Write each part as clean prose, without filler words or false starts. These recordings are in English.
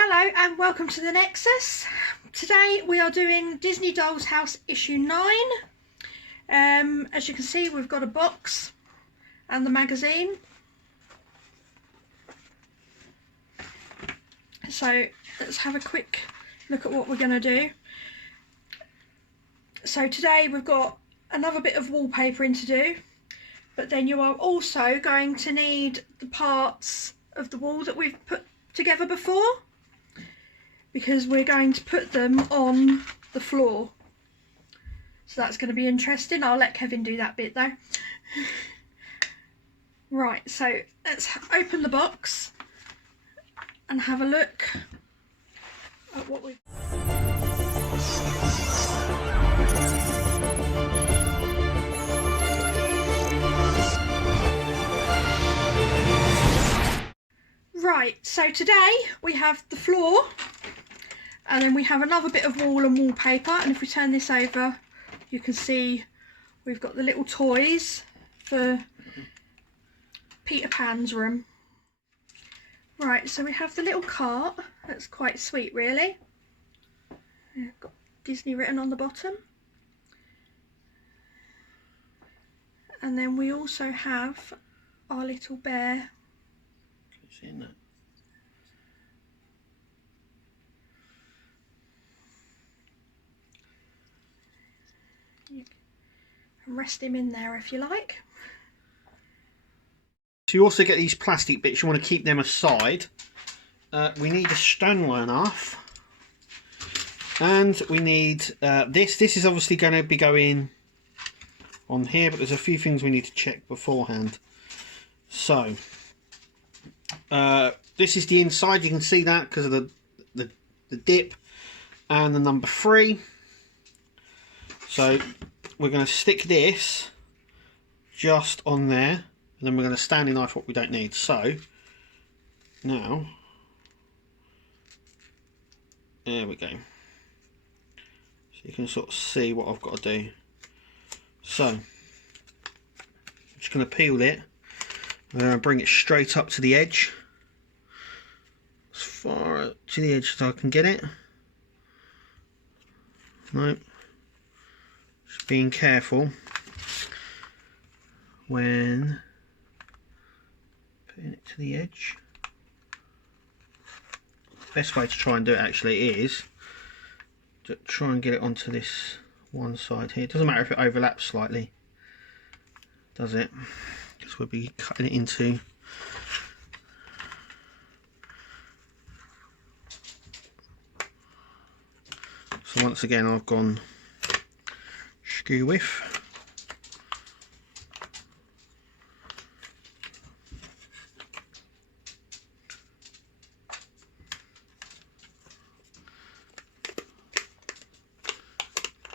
Hello and welcome to the Nexus. Today we are doing Disney Doll's House issue 9. As you can see, we've got a box and the magazine. So let's have a quick look at what we're going to do. So today we've got another bit of wallpapering to do, but then you are also going to need the parts of the wall that we've put together before, because we're going to put them on the floor. So that's going to be interesting. I'll let Kevin do that bit though. Right, so let's open the box and have a look at what we've... Right, so today we have the floor, and then we have another bit of wall and wallpaper, and if we turn this over you can see we've got the little toys for Peter Pan's room. Right, so we have the little cart. That's quite sweet really. We've got Disney written on the bottom. And then we also have our little bear. Seeing that? You can rest him in there if you like. So you also get these plastic bits, you want to keep them aside. We need a Stanley enough, and we need this is obviously going to be going on here, but there's a few things we need to check beforehand. So this is the inside, you can see that because of the dip and the number 3. So we're going to stick this just on there, and then we're going to Stanley knife what we don't need. So now, there we go. So you can sort of see what I've got to do. So I'm just going to peel it. I'm going to bring it straight up to the edge, as far to the edge as I can get it. Nope. Just being careful when putting it to the edge. The best way to try and do it actually is to try and get it onto this one side here. It doesn't matter if it overlaps slightly, does it? Because we'll be cutting it into so once again I've gone skew width.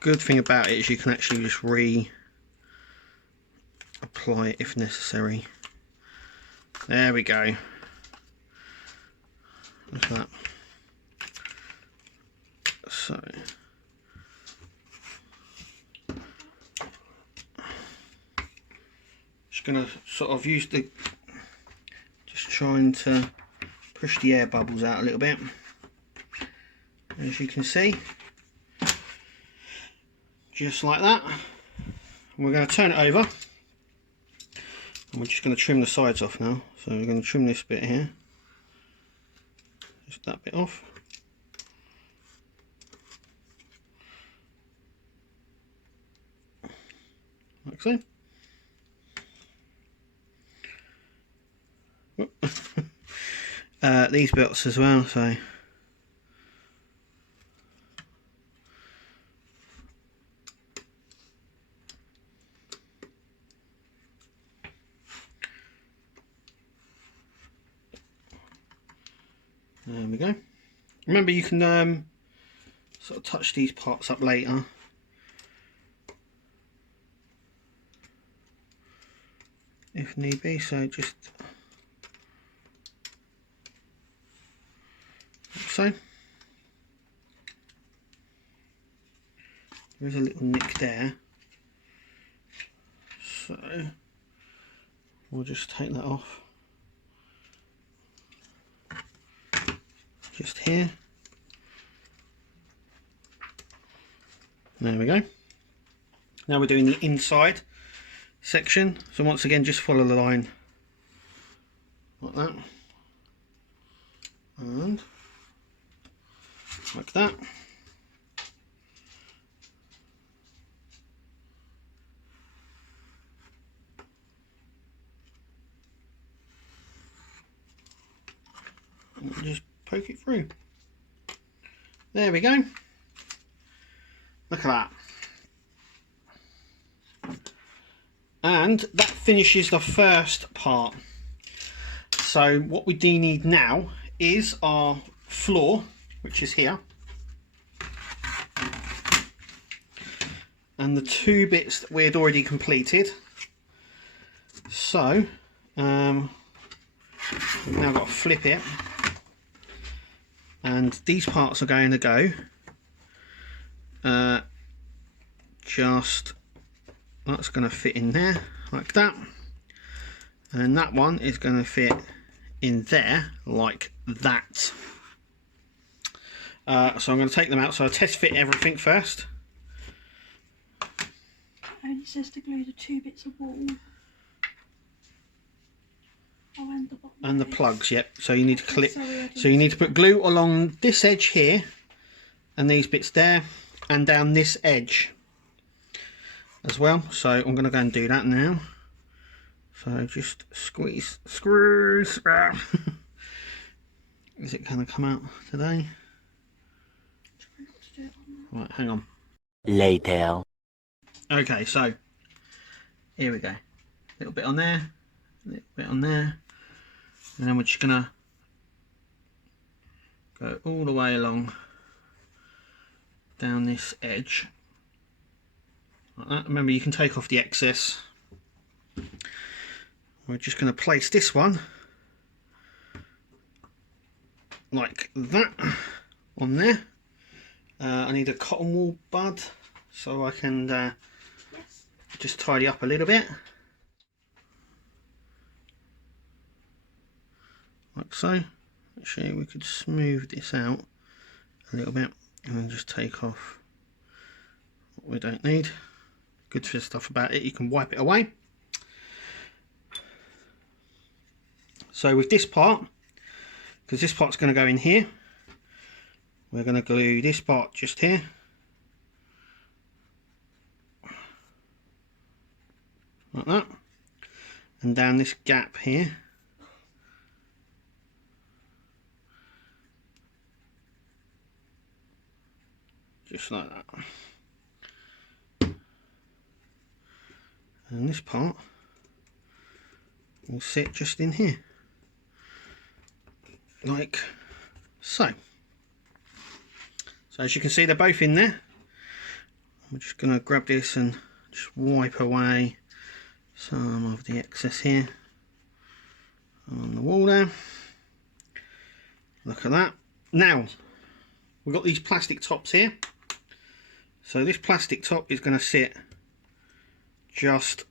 Good thing about it is you can actually just reapply it if necessary. There we go. Look at that. So just going to sort of use the, just trying to push the air bubbles out a little bit, as you can see, just like that. And we're going to turn it over, and we're just going to trim the sides off now. So we're going to trim this bit here, just that bit off. Like so. These bits as well, so there we go. Remember, you can sort of touch these parts up later. If need be, so just like so. There's a little nick there, so we'll just take that off. just here. There we go. Now we're doing the inside section. So once again, just follow the line like that. And like that. And just poke it through. There we go. Look at that. And that finishes the first part. So what we do need now is our floor, which is here, and the two bits that we had already completed. So we've now got to flip it, and these parts are going to go just, that's going to fit in there like that, and then that one is going to fit in there like that. So I'm going to take them out, so I'll test fit everything first. It only says to glue the two bits of wall. Oh, and the bottom and the bits. plugs, yep. So you need to clip, Sorry, so you need to put glue along this edge here and these bits there and down this edge as well. So I'm going to go and do that now. So just squeeze, screws. Is it going to come out today? Try not to do it on Right, hang on. Later. Okay, so here we go. A little bit on there, a little bit on there, and then we're just going to go all the way along down this edge like that. Remember, you can take off the excess. We're just going to place this one like that on there. I need a cotton wool bud so I can yes. just tidy up a little bit like so. Actually, we could smooth this out a little bit and then just take off what we don't need. Good for stuff about it, you can wipe it away. So with this part, because this part's going to go in here, we're going to glue this part just here, like that, and down this gap here, just like that. And this part will sit just in here, like so. So as you can see, they're both in there. I'm just going to grab this and just wipe away some of the excess here on the wall there. Look at that. Now we've got these plastic tops here, so this plastic top is going to sit just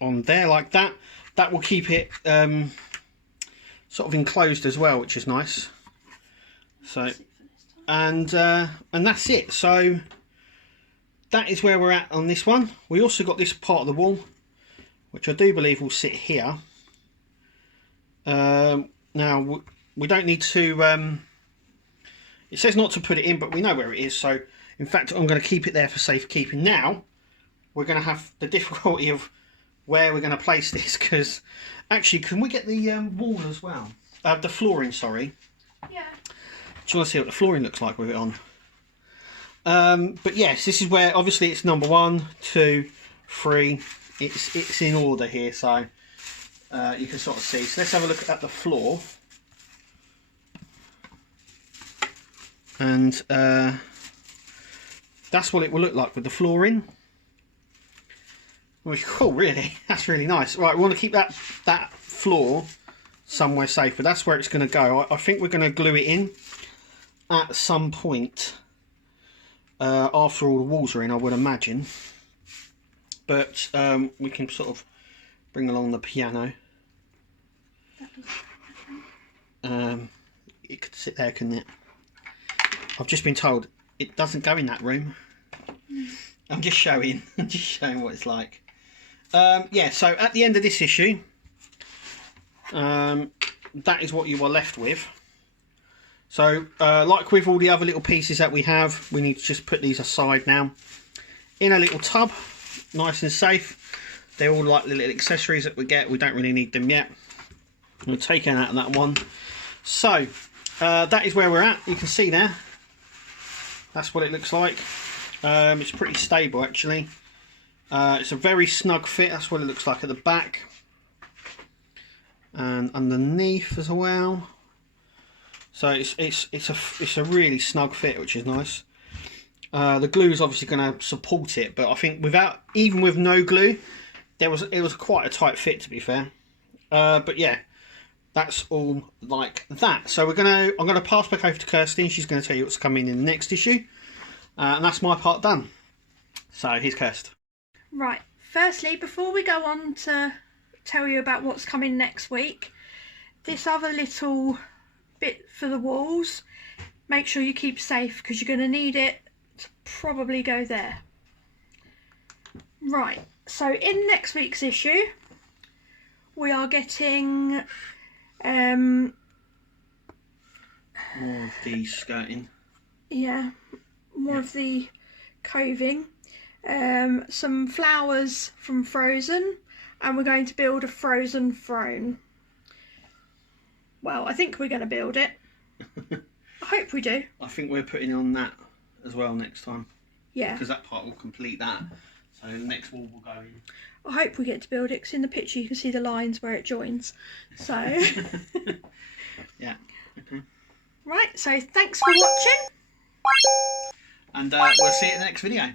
on there like that. That will keep it sort of enclosed as well, which is nice. So and that's it. So that is where we're at on this one. We also got this part of the wall, which I do believe will sit here. Now we don't need to it says not to put it in, but we know where it is, so in fact I'm going to keep it there for safekeeping. Now we're going to have the difficulty of where we're going to place this, because actually, can we get the wall as well, the flooring, sorry. Yeah. Do you want to see what the flooring looks like with it on? But yes, this is where obviously it's number 1, 2, 3. It's in order here, so you can sort of see. So let's have a look at the floor, and that's what it will look like with the flooring. Which is cool, really. That's really nice. Right, we want to keep that floor somewhere safe, but that's where it's going to go. I think we're going to glue it in at some point after all the walls are in, I would imagine. But we can sort of bring along the piano. it could sit there, couldn't it? I've just been told it doesn't go in that room. I'm just showing what it's like. Yeah, so at the end of this issue, that is what you are left with. So like with all the other little pieces that we have, we need to just put these aside now in a little tub, nice and safe. They're all like little accessories that we get. We don't really need them yet. We're taking out that one. So that is where we're at. You can see there, that's what it looks like. It's pretty stable actually. It's a very snug fit. That's what it looks like at the back and underneath as well. So it's a really snug fit, which is nice. The glue is obviously going to support it, but I think even with no glue, it was quite a tight fit, to be fair. But yeah, that's all like that. So I'm gonna pass back over to Kirsty. She's going to tell you what's coming in the next issue, and that's my part done. So here's Kirsty. Right. Firstly, before we go on to tell you about what's coming next week, this other little bit for the walls, make sure you keep safe because you're going to need it to probably go there. Right, so in next week's issue we are getting More of the skirting. Yeah, more of the coving, some flowers from Frozen, and we're going to build a Frozen throne. Well, I think we're going to build it. I hope we do. I think we're putting on that as well next time. Yeah. Because that part will complete that. So the next wall will go in. I hope we get to build it because in the picture you can see the lines where it joins. So. Yeah. Okay. Right, so thanks for watching. And we'll see you in the next video.